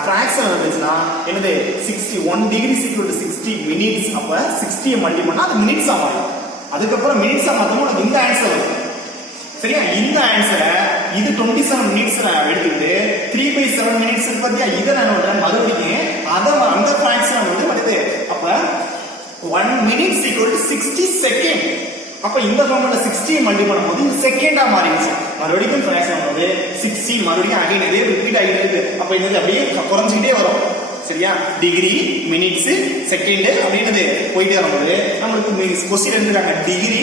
ஃபிராக்ஷன் வந்துச்சுன்னா என்னது 61 டிகிரி ஈக்குவல் டு 60 மினிட்ஸ். அப்ப 60 மல்டி பண்ணா அது மினிட்ஸா மாறும். அதுக்கப்புறம் மினிட்ஸா மாத்தணும் உனக்கு இந்த ஆன்சர் வரும். சரியா? இந்த ஆன்சரை இது 27 மினிட்ஸ் நான் எடுத்துக்கிட்டு 3/7 மினிட்ஸ் பத்தியா இதை நான் சொல்றேன் மறுபடியும் அந்த ஃபிராக்ஷன் வந்து வருது. அப்ப 1 மினிட்ஸ் ஈக்குவல் டு 60 செகண்ட். அப்ப இந்த ஃபார்முலா 60 மல்டி பண்ணும்போது இது செகண்டா மாறிடுச்சு. மறுபடியும் ஃபிராக்ஷன் வந்து 60 மறுபடியும் அகைன் இதே ரிப்பீட் ஆகிட்டே இருக்கு. அப்ப இது அப்படியே குறைஞ்சிட்டே வரும். சரியா? டிகிரி மினிட்ஸ் செகண்ட் அப்படின்றது போயிட்டே வரும்போது நம்மளுக்கு கொஸ்டின் எடுத்துருக்காங்க டிகிரி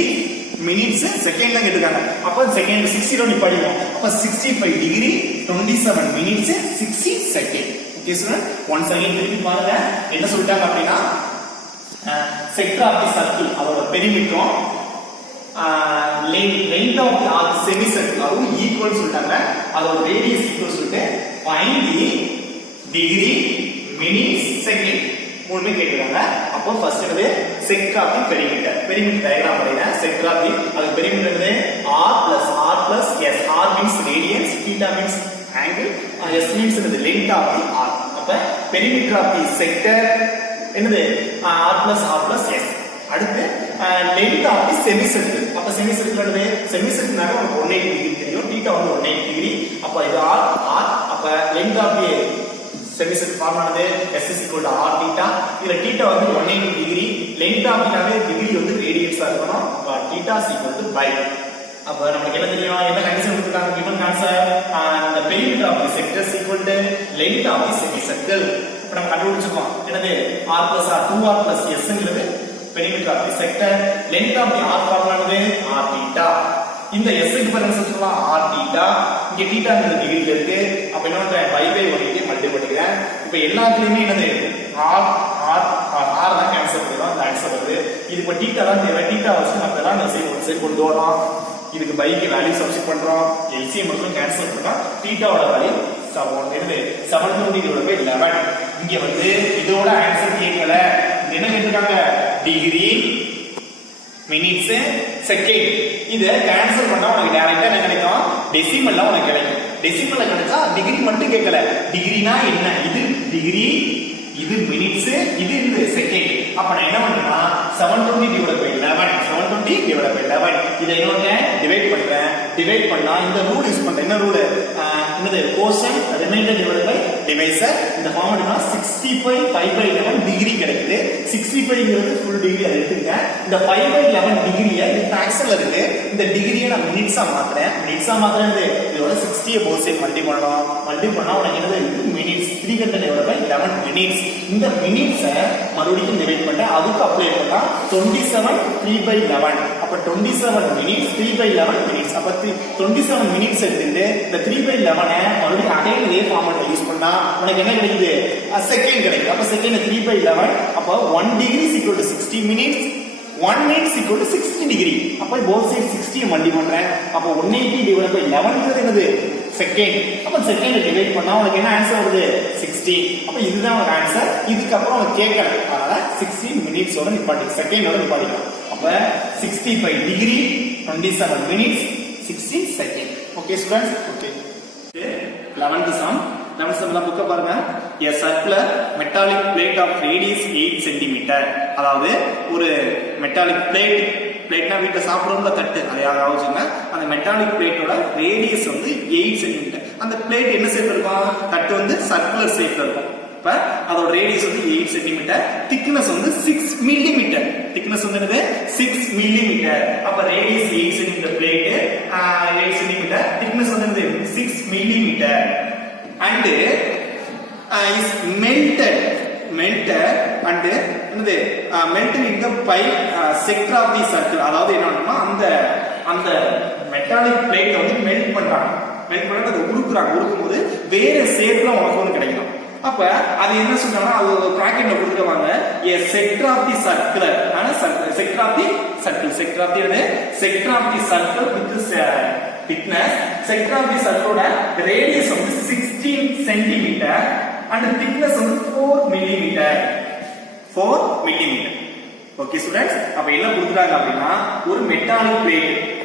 மினிட்ஸ் செகண்ட் தான் கேட்டிருக்காங்க. அப்ப செகண்ட் 60 நீ படிக்கும். அப்ப 65 degree 27 minutes 60 second. Okay student, one second திருப்பி பாருங்க என்ன சொல்லிட்டாங்க அப்படின்னா செக்டர் ஆஃப் தி சர்க்கிள் அதோட பெரிமீட்டரும் length of the arc semicircle அதுவும் ஈக்குவல் சொல்லிட்டாங்க. அதோட ரேடியஸ் ஈக்குவல் சொல்லிட்டு find the degree minutes second மூணுமே கேக்குறாங்க. அப்போ ஃபர்ஸ்ட் என்னது sector of the perimeter. Perimeter diagram வரையறேன். செக்டர் ஆஃப் தி அது பெரிமீட்டர் என்னது r plus s. r means radians, theta means angle, s means the length of the arc. அப்ப perimeter of the sector என்னது r plus s. அடுத்து length of the semicircle. அப்ப semicircle என்னது semicircle நமக்கு 180 degree தெரியும். θ வந்து 180 degree. அப்ப இது r. அப்ப length of the semicircle formula s is equal to r θ. இதுல θ வந்து 180 degree. length of the degree வந்து ரேடியஸா இருக்கணும். அப்ப θ is equal to pi. அப்ப நமக்கு என்ன தெரியும்? என்ன கண்டிஷன் கொடுத்திருக்காங்க? given answer the perimeter of the sector is equal to length of the semicircle. இப்ப நம்ம கண்டுபிடிச்சிருக்கோம். என்னது r plus r 2r plus s ங்கிறது perimeter of the sector. length of the arc formula என்னது r theta. இந்த s க்கு பதிலா என்ன சொல்லலாம்? r theta. இங்க theta ங்கிறது டிகிரில இருக்கு. அப்ப என்ன பண்றேன்? pi by 180 மல்டிப்ளை பண்ணிக்கிறேன். இப்போ எல்லாத்துலயுமே என்னது r தான் கேன்சல் பண்ணிடுறோம். அந்த ஆன்சர் வருது. இது இப்ப theta தான் தேவை. theta வச்சு நம்ம எல்லாம் இந்த சைடு ஒரு சைடு கொண்டு வரோம். இதுக்கு பை க்கு வேல்யூ சப்ஸ்டிட் பண்றோம். LCM மட்டும் கேன்சல் பண்ணா theta ஓட வேல்யூ 720/11. இங்க வந்து இதோட ஆன்சர் கேட்கல. என்ன கேட்டிருக்காங்க? Degree minutes second. இத கேன்சல் பண்ணா உனக்கு டைரக்டா என்ன கிடைக்கும்? டெசிமல்ல உனக்கு கிடைக்கும். டெசிமல்ல கிடைச்சா டிகிரி மட்டும் கேட்கல. டிகிரினா என்ன? இது டிகிரி, இது மினிட்ஸ், இது இந்த செகண்ட். அப்ப நான் என்ன பண்றேன்னா 720/11 இதை என்னோட டிவைட் பண்றேன். டிவைட் பண்ணா இந்த ரூல் யூஸ் பண்றேன். என்ன ரூல்? என்னது? Quotient remainder divided by divisor. இந்த ஃபார்முலா 65 5/11 டிகிரி கிடைக்குது. 65 ங்கிறது ஃபுல் டிகிரி அதை எடுத்துக்கங்க. இந்த 5/11 டிகிரியை இது ஃபிராக்ஷன்ல இருக்கு. இந்த டிகிரியை நான் மினிட்ஸா மாத்துறேன். மினிட்ஸா மாத்துறது இதோட 60 போத் சைடு மல்டி பண்ணலாம். மல்டி பண்ணா உனக்கு என்னது? Minutes 300/11 minutes. இந்த மினிட்ஸை மறுபடியும் டிவைட் பண்ண அதுக்கு அப்ளை பண்ணா 27 3/11. அப்ப 27 மினிட்ஸ் 3/11 மினிட்ஸ். அப்ப 27 மினிட்ஸ் எடுத்துட்டு இந்த 3/11 மறுபடியும் அகைன் இதே ஃபார்முலா யூஸ் பண்ணா உனக்கு என்ன கிடைக்குது? செகண்ட் கிடைக்குது. அப்ப செகண்ட் 3/11. அப்ப 1 degree is equal to 60 minutes. 1 minute is equal to 60 degree. அப்ப போத் சைடு 60 மல்டி பண்றேன். அப்ப 180/11 என்னது? செகண்ட். அப்ப செகண்ட் டிவைட் பண்ணா உங்களுக்கு என்ன ஆன்சர் வருது? 60. அப்ப இதுதான் ஒரு ஆன்சர். இதுக்கு அப்புறம் அவங்க கேட்கல. அதனால 60 மினிட்ஸ் ஓட நிப்பாட்டி செகண்டோட நிப்பாட்டிக்கலாம். அப்ப 65 degree 27 minutes 60 second. Okay students? Okay 11th sum. 11th சம்ல புக்க பாருங்க. a circular metallic plate of radius 8 cm. அதாவது ஒரு மெட்டாலிக் பிளேட்னா வீட்டுல சாப்பிடுறோம்ல தட்டு, அதை யாராவது அந்த மெட்டாலிக் பிளேட்டோட ரேடியஸ் வந்து 8 சென்டிமீட்டர். அந்த பிளேட் என்ன ஷேப்ல இருக்கும்? தட்டு வந்து சர்க்குலர் ஷேப்ல இருக்கும். இப்ப அதோட ரேடியஸ் வந்து 8 சென்டிமீட்டர். திக்னஸ் வந்து 6 மில்லிமீட்டர். திக்னஸ் வந்து என்னது? 6 மில்லிமீட்டர். அப்ப radius 8 centimetre plate 8 centimetre. Thickness வந்து என்னது? 6 millimetre. and is melted and என்னது melted in the pi sector of the circle. அதாவது என்னன்னா அந்த மெட்டாலிக் பிளேட் வந்து மெல்ட் பண்றாங்க. மெல்ட் பண்ணி அதை உருக்கும்போது வேற ஷேப்ல உனக்கு வந்து கிடைக்கும். அப்ப அது என்ன சொல்றாங்கன்னா அது ஒரு பிராக்கெட்ல கொடுத்துருவாங்க. a sector of the circular sector of the circle sector of the circle with thickness. sector of the circle ஓட radius வந்து 16 centimeter and thickness வந்து 4 millimeter. ஓகே ஸ்டூடண்ட்ஸ், அப்ப என்ன கொடுத்துட்டாங்க அப்படின்னா ஒரு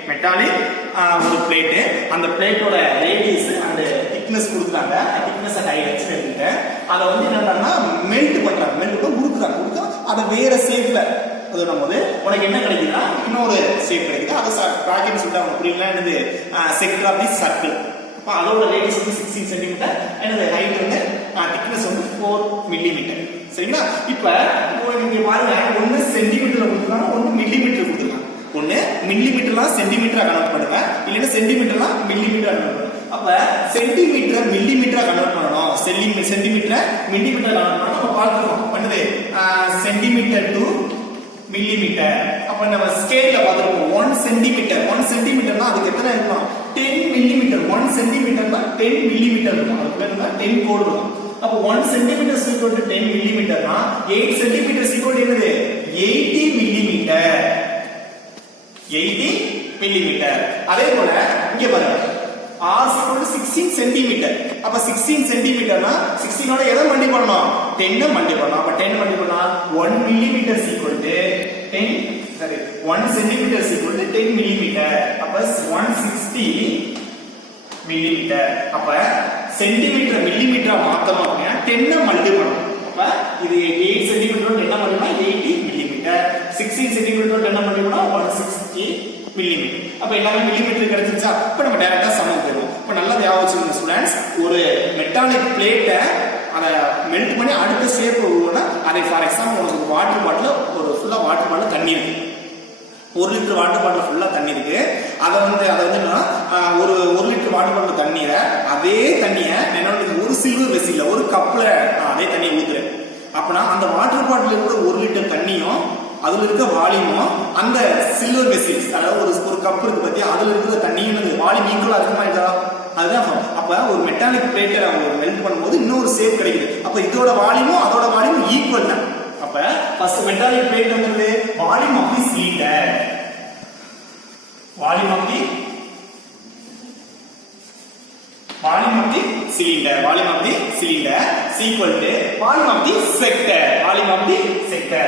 மெட்டாலிக் ஒரு பிளேட். அந்த பிளேட்டோட ரேடியஸ் அண்ட் திக்னஸ் கொடுக்குறாங்க. திக்னஸ் அண்ட் ஹைட் எடுத்துட்டேன். அதை வந்து என்னன்னா மெல்ட் பண்றாங்க. மெல்ட் பண்ணி கொடுக்குறாங்க. அதை வேற ஷேப்ல அது போது உனக்கு என்ன கிடைக்குதுன்னா இன்னொரு ஷேப் கிடைக்குது. அதை பிராக்கெட் சொல்லிட்டு அவங்க புரியல என்னது செக்டர் ஆஃப் தி சர்க்கிள். அப்ப அதோட ரேடியஸ் வந்து 16 சென்டிமீட்டர், என்னது ஹைட் வந்து திக்னஸ் வந்து 4 மில்லிமீட்டர். சரிங்களா? இப்ப நீங்க பாருங்க, ஒன்னு சென்டிமீட்டர்ல கொடுத்துருக்காங்க, ஒன்னு மில்லிமீட்டர் கொடுத்துருக்காங்க. ஒன்னு மில்லிமீட்டர்லாம் சென்டிமீட்டரா கன்வெர்ட் பண்ணுங்க, இல்லைன்னா சென்டிமீட்டர்லாம் மில்லிமீட்டரா கன்வெர்ட் பண்ணுங்க. அப்ப சென்டிமீட்டர் மில்லிமீட்டரா கன்வெர்ட் பண்ணணும். சென்டிமீட்டர் மில்லிமீட்டர் கன்வெர்ட் பண்ணணும். நம்ம பார்த்துருக்கோம் பண்ணுது சென்டிமீட்டர் டு மில்லிமீட்டர். அப்ப நம்ம ஸ்கேல்ல பார்த்துருக்கோம் 1 சென்டிமீட்டர். 1 சென்டிமீட்டர்னா அதுக்கு எத்தனை இருக்கும்? 10 மில்லிமீட்டர். 1 சென்டிமீட்டர்னா 10 மில்லிமீட்டர் இருக்கும். அதுக்கு பேர் என்ன? 10 கோடு இருக்கும். அப்ப 1 centimetre is equal to 10 மில்லிமீட்டர்னா 8 centimetre is equal to என்னது? 80 மில்லிமீட்டர். 80 மில்லிமீட்டர். அதே போல இங்க பாருங்க, r is equal to 16 centimetre. அப்ப 16 சென்டிமீட்டர்னா 16 ஓட எதை மல்டி பண்ணனும்? 10 மல்டி பண்ணனும். அப்ப 10 மல்டி பண்ணா 1 மில்லிமீட்டர் is equal to 10 சரி 1 centimetre is equal to 10 millimetre. அப்ப 160 மில்லிமீட்டர். அப்ப சென்டிமீட்டர் மில்லிமீட்டரா மாத்தணும் அப்படினா 10 மல்டி பண்ணனும். அப்ப இது 8 சென்டிமீட்டர் 10 மல்டி பண்ணா 80 மில்லிமீட்டர். 16 சென்டிமீட்டர் 10 மல்டி பண்ணா 160 மில்லிமீட்டர். அப்ப எல்லாமே மில்லிமீட்டர் கிடைச்சிருச்சா? இப்ப நம்ம டைரக்டா சம் போடுவோம். இப்ப நல்லா ஞாபகம் வச்சுக்கோங்க ஸ்டூடண்ட்ஸ், ஒரு மெட்டாலிக் பிளேட்டை அதை மெல்ட் பண்ணி அடுத்த ஷேப் உருவானா அதை ஃபார் எக்ஸாம்பிள் ஒரு வாட்டர் பாட்டில், ஒரு ஃபுல்லா வாட்டர் பாட்டில் தண்ணி இருக்கு, 1 லிட்டர் வாட்டர் பாட்டில் ஃபுல்லா தண்ணி இருக்கு. அதை வந்து ஒரு 1 லிட்டர் வாட்டர் பாட்டில் தண்ணீரை அதே தண்ணியை என்ன ஒரு சில்வர் வெசில ஒரு கப்ல அதே தண்ணியை ஊத்துறேன். அப்பனா அந்த வாட்டர் பாட்டில் இருக்கிற 1 லிட்டர் தண்ணியும் அதுல இருக்க வால்யூமும் அந்த சில்வர் வெசில்ஸ், அதாவது ஒரு கப் இருக்கு பத்தி, அதுல இருக்கிற தண்ணியும் வால்யூம் ஈக்குவலா இருக்குமா இல்லையா? அதுதான். அப்ப ஒரு மெட்டாலிக் பிளேட்டை நம்ம மெல்ட் பண்ணும்போது இன்னொரு ஷேப் கிடைக்குது. அப்ப இதோட வால்யூமும் அதோட வால்யூம் ஈக்குவல் தான். அப்ப ஃபர்ஸ்ட் மெட்டாலிக் பிளேட் வந்து volume of the cylinder, volume of the cylinder, volume of the cylinder is equal to volume of the sector, volume of the sector.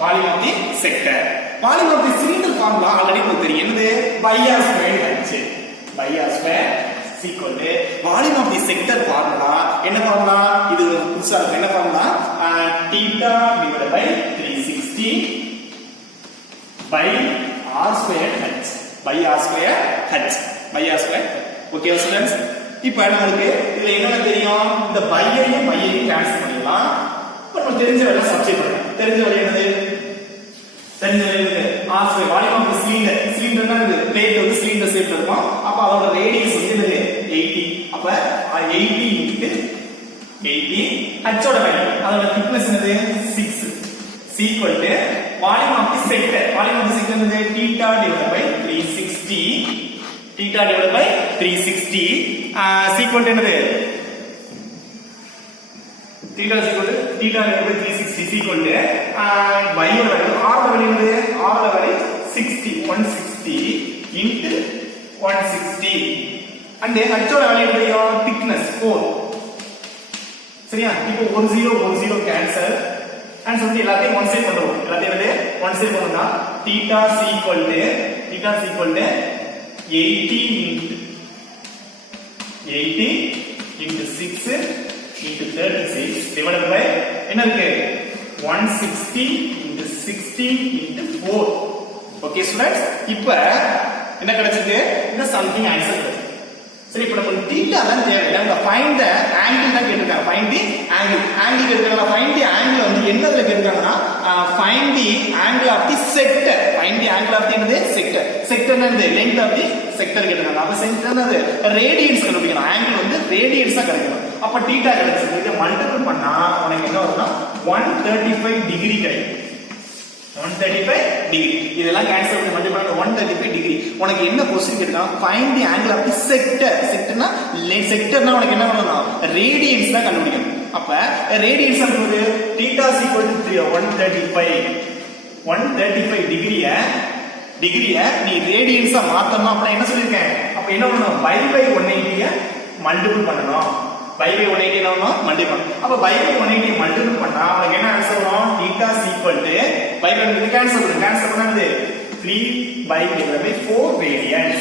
Volume of the sector. Volume of the cylinder formula already உங்களுக்கு தெரியும். என்னது? pi r squared h. pi r squared is equal to volume of the sector formula. என்ன formula? இது புதுசா இருக்கு. என்ன formula? theta divided by 360 by r squared h. by r squared h. by r squared. Okay students? இப்போ நமக்கு இதுல என்ன தெரியும்? இந்த பையையும் கேன்சல் பண்ணிடலாம். இப்போ நம்ம தெரிஞ்ச வேலை சப்ஸ்டிட்யூட் பண்ணலாம். தெரிஞ்ச வேலை என்னது? தெரிஞ்ச வேலை என்னது? r square volume of the cylinder. சிலிண்டர்னா இது பிளேட் வந்து சிலிண்டர் ஷேப்ல இருக்கும். அப்ப அதோட ரேடியஸ் வந்து என்னது? 80. அப்ப 80 into 80 h ஓட வேல்யூ, அதோட திக்னஸ் என்னது? 6 equal to volume of the sector. volume of the sector என்னது? theta divided by 360. theta divided by 360 equal to என்னது? theta is equal to theta divided by 360 is equal to y ஓட value, r ஓட value என்னது? r ஓட value 60 160 into 160 and h ஓட value தெரியும்? thickness 4. சரியா? இப்போ 1 0 கேன்சல் and சொல்லி எல்லாத்தையும் ஒன் சைடு பண்ணுவோம். எல்லாத்தையும் என்னது? ஒன் சைடு பண்ணோம்னா theta is equal to 80 into 6 into 36 divided by என்ன இருக்கு? 160 into 60 into 4. ஓகே ஸ்டூடண்ட்ஸ், இப்போ என்ன கிடைச்சிருக்கு? இந்த சம்திங் ஆன்சர் கிடைச்சிருக்கு. சரி, இப்போ நம்ம தீட்டா தான் தேவையில்லை, நம்ம ஃபைண்ட் தி ஆங்கிள் தான் கேட்டிருக்காங்க. ஃபைண்ட் தி ஆங்கிள் கேட்டிருக்காங்க. ஃபைண்ட் தி ஆங்கிள் வந்து என்னதுல கேட்டிருக்காங்கன்னா find the angle of the sector. Find the angle of the என்னது? செக்டர். செக்டர்னா என்னது? லெங்த் ஆஃப் தி செக்டர் கேட்டிருக்காங்க. அப்ப செக்டர்னா அது ரேடியன்ஸ் கண்டுபிடிக்கணும். ஆங்கிள் வந்து ரேடியன்ஸா கிடைக்கணும். அப்ப தீட்டா கிடைச்சிருக்கு. இதை மல்டிபிள் பண்ணா உனக்கு என்ன வரும்னா 135 டிகிரி கிடைக்கும். 135 டிகிரி. இதெல்லாம் கேன்சல் பண்ணி மல்டிபிள் பண்ணா 135 டிகிரி. உனக்கு என்ன क्वेश्चन கேட்டாங்க? Find the angle of the sector. செக்டர்னா உனக்கு என்ன பண்ணனும்? ரேடியன்ஸ் தான் கண்டுபிடிக்கணும். அப்ப ரேடியன்ஸ் அப்படிங்கிறது θ is equal to 135 டிகிரிய நீ ரேடியன்ஸா மாத்தணும். அப்ப என்ன சொல்லிருக்கேன்? அப்ப என்ன பண்ணணும்? பை 180 மல்டிபிள் பண்ணணும். பை பை 180 என்ன மல்டிபிள் பண்ணணும். அப்ப பை பை 180 மல்டிபிள் பண்ணா உங்களுக்கு என்ன ஆன்சர் வரும்? θ equal to பை பை இது கேன்சல் பண்ணது 3 by 4 radians.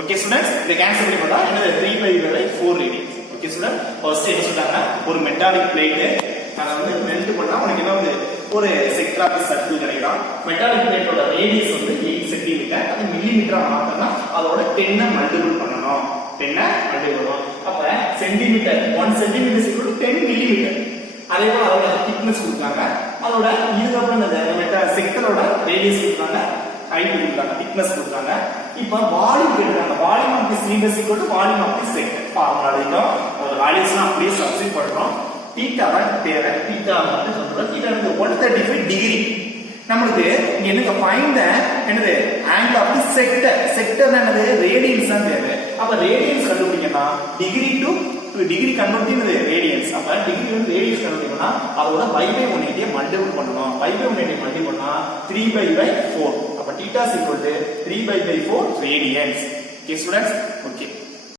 ஓகே ஸ்டூடண்ட்ஸ், இத கேன்சல் பண்ணி போட்டா என்னது 3 by 4 radians. Okay student, first என்ன சொல்றாங்க? ஒரு மெட்டாலிக் பிளேட் அத வந்து மெல்ட் பண்ணா உங்களுக்கு என்ன வந்து ஒரு செக்டர் ஆஃப் சர்க்கிள் கிடைக்கும். மெட்டாலிக் பிளேட்டோட ரேடியஸ் வந்து 8 சென்டிமீட்டர். அது மில்லிமீட்டரா மாத்தனா அதோட 10 மல்டிபிள் பண்ணனும். 10 மல்டிபிள் பண்ணனும். அப்ப சென்டிமீட்டர் 1 சென்டிமீட்டர் = 10 மில்லிமீட்டர். அதே போல அதோட திக்னஸ் கொடுத்தாங்க. அதோட இதுக்கு அப்புறம் இந்த செக்டரோட ரேடியஸ் கொடுத்தாங்க, ஹைட் கொடுத்தாங்க, திக்னஸ் கொடுத்தாங்க. இப்போ வால்யூம் கேக்குறாங்க. Volume of the cylinder = volume of the sector. Formula எழுதிட்டோம். அதோட வேல்யூஸ்லாம் அப்படியே சப்ஸ்டிட் பண்றோம். தீட்டாவை தேவை. தீட்டா வந்து சொல்றோம். தீட்டா வந்து 135 டிகிரி. நமக்கு இங்க என்னங்க ஃபைண்ட் என்னது angle of the sector. Sector என்னது ரேடியன்ஸ் தான் தேவை. அப்ப ரேடியன்ஸ் கண்டுபிடிக்கணும்னா டிகிரி டு டிகிரி கன்வெர்ட் பண்ணது ரேடியன்ஸ். அப்ப டிகிரி வந்து ரேடியன்ஸ் கன்வெர்ட் பண்ணா அதோட பை பை 180 மல்டிபிள் பண்ணனும். பை பை 180 மல்டிபிள் பண்ணா 3 by 4. அப்ப θ = 3 by 4 radians. Okay students, okay.